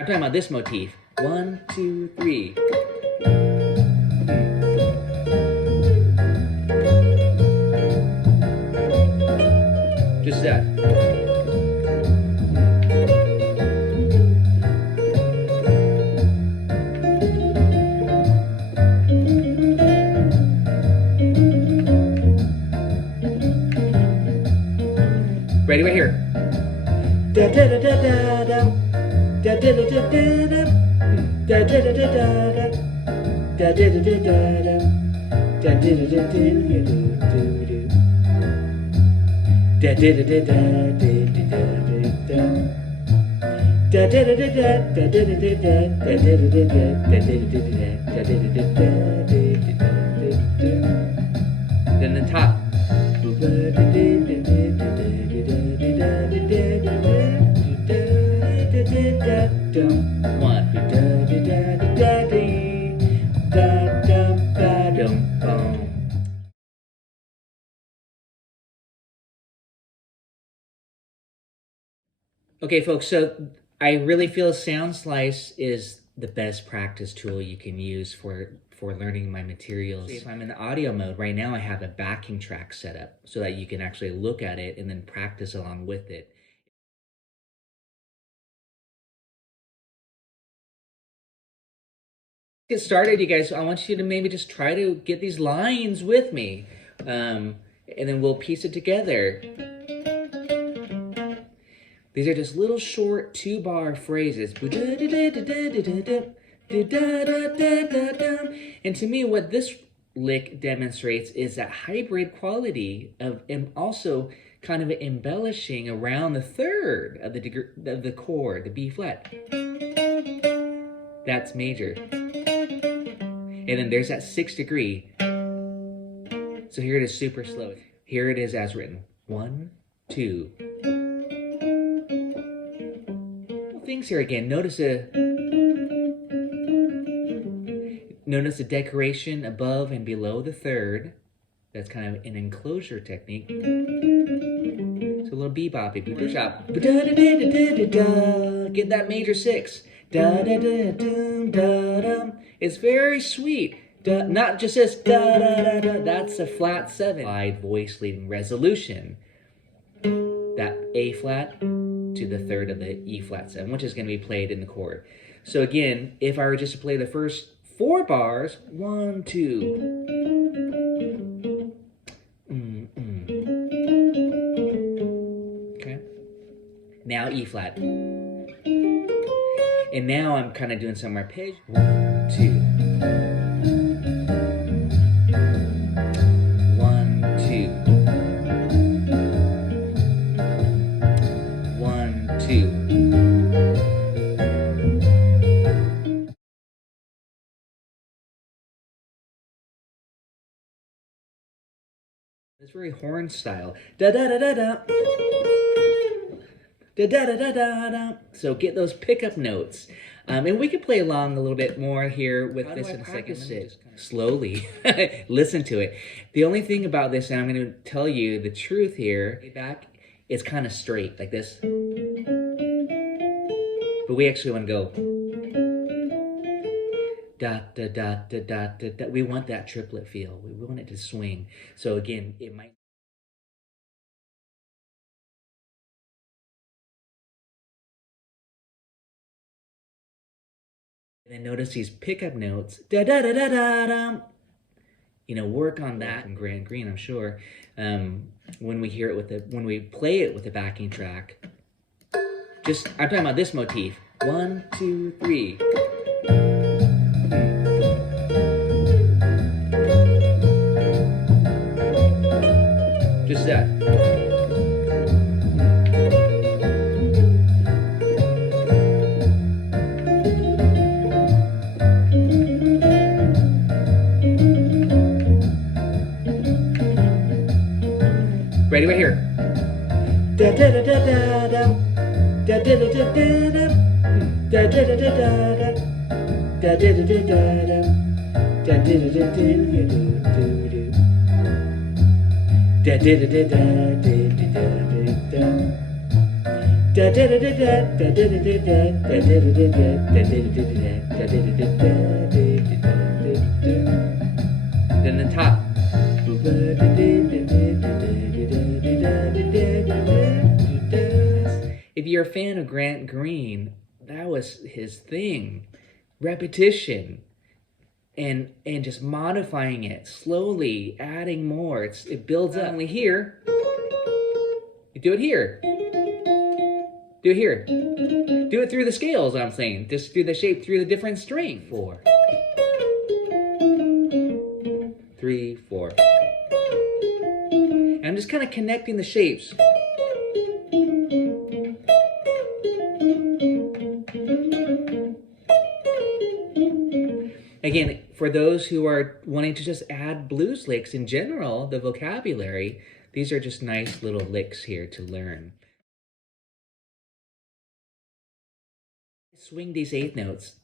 I'm talking about this motif. 1, 2, 3. Just that. Ready right here. Da da da da da da. Da da da da da da. Da da da da da da. Da da da da da da. Da da da da da do. Da da da da da da. Da da da da da da da da da. Da da da da da da da da da. Then the top. One. Okay, folks, so I really feel Sound Slice is the best practice tool you can use for learning my materials. If I'm in the audio mode, right now I have a backing track set up so that you can actually look at it and then practice along with it. Get started, you guys. I want you to maybe just try to get these lines with me, and then we'll piece it together. These are just little short 2-bar phrases. And to me, what this lick demonstrates is that hybrid quality of, and also kind of embellishing around the third of the chord, the B flat. That's major. And then there's that 6th degree. So here it is super slow. Here it is as written. 1, 2. Things here again. Notice the decoration above and below the third. That's kind of an enclosure technique. So a little beboppy, boop shop. Get that major 6. It's very sweet. Not just this that's a flat 7. Wide voice leading resolution. That A flat to the third of the E flat 7, which is going to be played in the chord. So again, if I were just to play the first 4 bars, 1, 2. Okay. Now E flat. And now I'm kind of doing some arpeggio. 1, 2. 1, 2. 1, 2. It's very horn style. Da da da da da. Da da da da da da. So get those pickup notes. And we can play along a little bit more here with this in a second. Slowly. Listen to it. The only thing about this, and I'm going to tell you the truth here, back is kind of straight, like this. But we actually want to go da da da da da da da. We want that triplet feel. We want it to swing. So again, it might. And then notice these pickup notes. Da da da da da da. You know, work on that in Grand Green, I'm sure. When we hear it when we play it with the backing track. I'm talking about this motif. 1, 2, 3. Just that. Ready right here. Da da da da da da. Da da da da da da. Da da da da da da. Da da da da da da. Da da da da da do. Da da da da da da da da da. Then the top. If you're a fan of Grant Green, that was his thing. Repetition and just modifying it slowly, adding more. It builds up. Only here. You do it here. Do it here. Do it through the scales, I'm saying. Just do the shape through the different string. 4. 3, 4. And I'm just kind of connecting the shapes. Again, for those who are wanting to just add blues licks in general, the vocabulary, these are just nice little licks here to learn. Swing these 8th notes.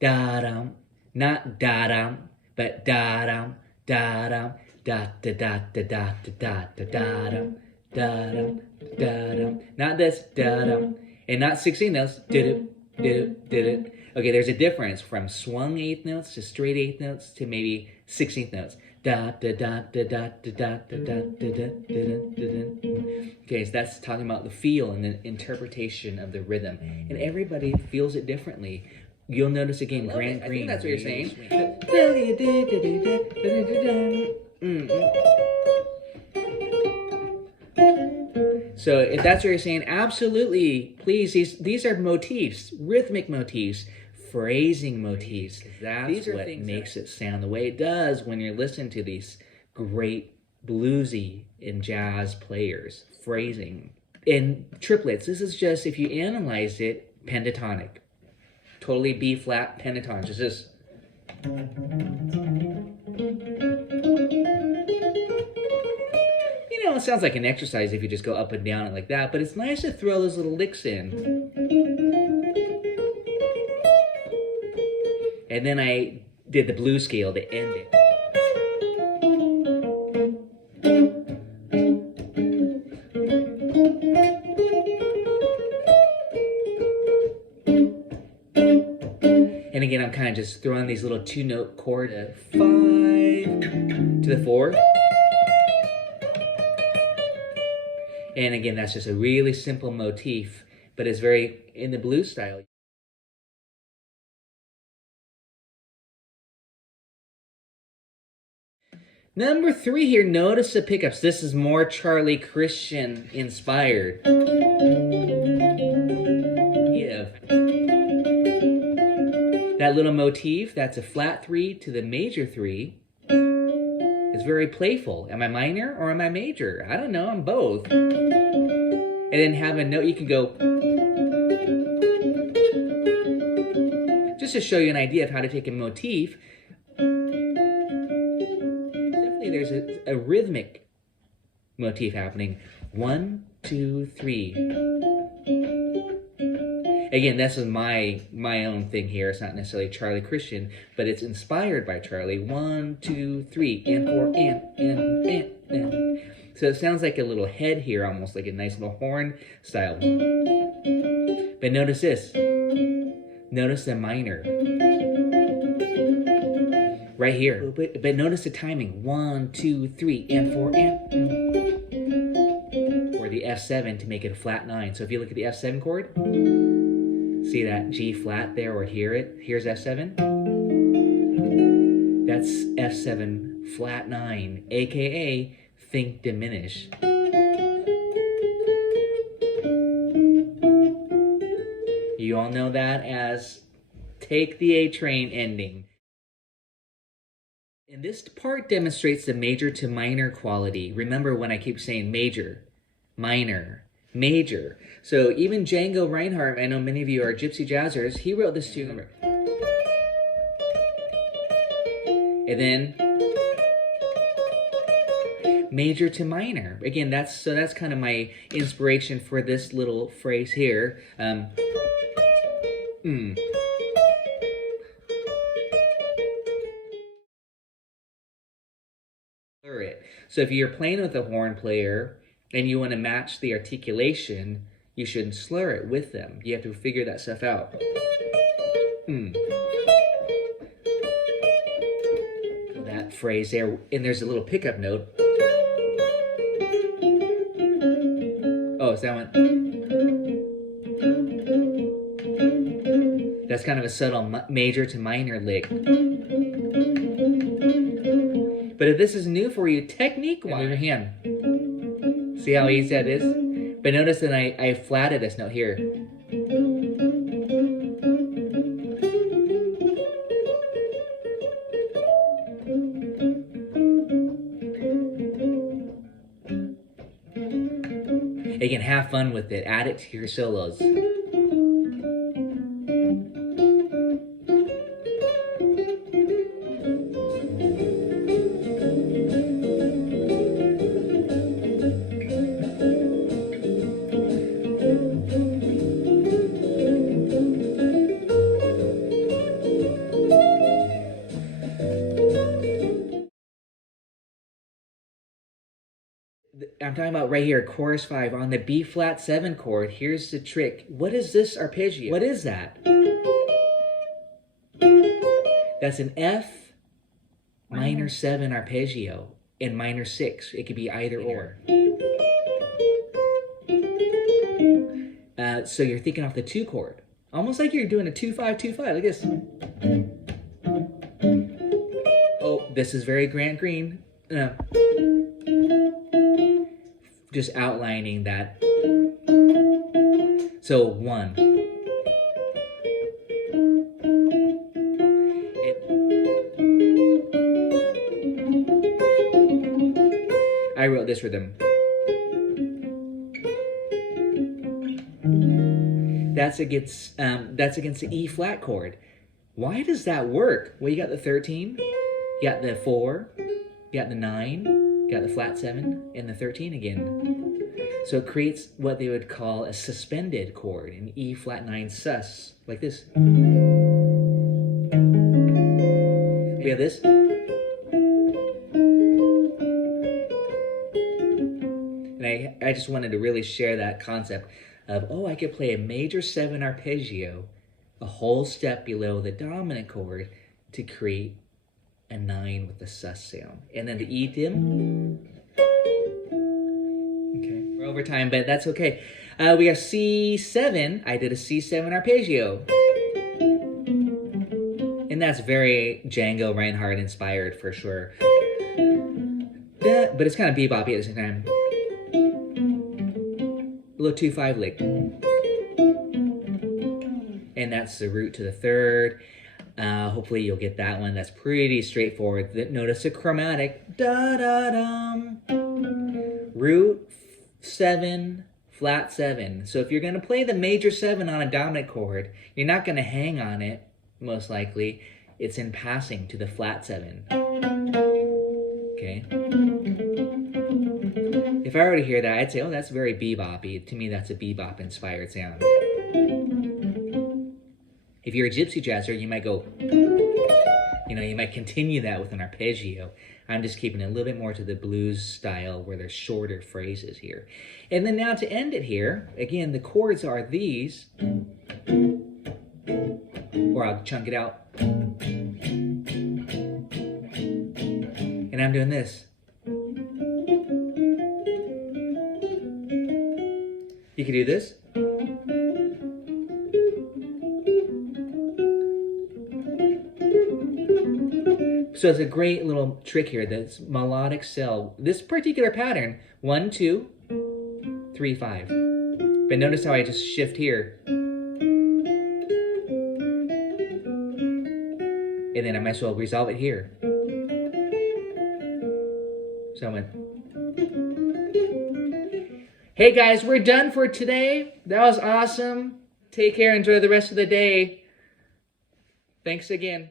Da-dum, not da-dum, but da-dum, da-dum, da-da-da-da-da-da-da-da-dum, da-dum, da-dum. Not this, da-dum, and not 16 notes. Do-do, do-do, do-do. Okay, there's a difference from swung 8th notes to straight 8th notes to maybe 16th notes. Da da da da da da da da da da da. Okay, so that's talking about the feel and the interpretation of the rhythm, and everybody feels it differently. You'll notice again, Grant Green. I think that's what you're saying. So if that's what you're saying, absolutely, please. These are motifs, rhythmic motifs. Phrasing motifs. That's what makes it sound the way it does when you're listening to these great bluesy and jazz players. Phrasing. In triplets, this is just, if you analyze it, pentatonic. Totally B flat pentatonic. Just this. You know, it sounds like an exercise if you just go up and down it like that, but it's nice to throw those little licks in. And then I did the blues scale to end it. And again, I'm kind of just throwing these little 2-note chord, 5 to the 4. And again, that's just a really simple motif, but it's very in the blues style. Number 3 here, notice the pickups. This is more Charlie Christian inspired. Yeah. That little motif, that's a flat 3 to the major 3. It's very playful. Am I minor or am I major? I don't know, I'm both. And then have a note, you can go. Just to show you an idea of how to take a motif, there's a rhythmic motif happening. 1, 2, 3. Again, this is my own thing here. It's not necessarily Charlie Christian, but it's inspired by Charlie. 1, 2, 3, and 4, and. So it sounds like a little head here, almost like a nice little horn style. But notice this. Notice the minor. Right here. But notice the timing. 1, 2, 3, and 4, and. Or the F7 to make it a flat 9. So if you look at the F7 chord, see that G flat there, or hear it? Here's F7. That's F7 flat 9, aka think diminish. You all know that as take the A train ending. And this part demonstrates the major to minor quality. Remember when I keep saying major, minor, major. So even Django Reinhardt, I know many of you are gypsy jazzers, he wrote this tune. And then major to minor. Again, that's kind of my inspiration for this little phrase here. So if you're playing with a horn player and you want to match the articulation, you shouldn't slur it with them. You have to figure that stuff out. That phrase there, and there's a little pickup note. Oh, it's that one. That's kind of a subtle major to minor lick. But if this is new for you, technique-wise, move your hand. See how easy that is? But notice that I flatted this note here. You can have fun with it. Add it to your solos. I'm talking about right here, chorus 5 on the B flat 7 chord. Here's the trick. What is this arpeggio? What is that? That's an F minor 7 arpeggio in minor 6. It could be either or. So you're thinking off the 2 chord. Almost like you're doing a 2-5-2-5, like this. Oh, this is very Grant Green. Just outlining that. So 1. I wrote this rhythm. That's against the E flat chord. Why does that work? Well, you got the 13, you got the 4, you got the 9, you got the flat 7, and the 13 again. So it creates what they would call a suspended chord, an E flat 9 sus, like this. We have this. And I just wanted to really share that concept of, oh, I could play a major 7 arpeggio a whole step below the dominant chord to create a 9 with the sus sound. And then the E dim. Okay, we're over time, but that's okay. We have C7. I did a C7 arpeggio. And that's very Django Reinhardt inspired for sure. But it's kind of beboppy at the same time. A little 2-5 lick. And that's the root to the 3rd. Hopefully you'll get that one. That's pretty straightforward. Notice the chromatic. Da-da-dum. Root 7, flat 7. So if you're going to play the major 7 on a dominant chord, you're not going to hang on it, most likely. It's in passing to the flat 7. Okay? If I were to hear that, I'd say, oh, that's very beboppy. To me, that's a bebop-inspired sound. If you're a gypsy jazzer, you might go, you might continue that with an arpeggio. I'm just keeping it a little bit more to the blues style where there's shorter phrases here. And then now to end it here, again, the chords are these, or I'll chunk it out. And I'm doing this. You can do this. So it's a great little trick here, this melodic cell. This particular pattern, 1, 2, 3, 5. But notice how I just shift here. And then I might as well resolve it here. So I went. Hey guys, we're done for today. That was awesome. Take care, enjoy the rest of the day. Thanks again.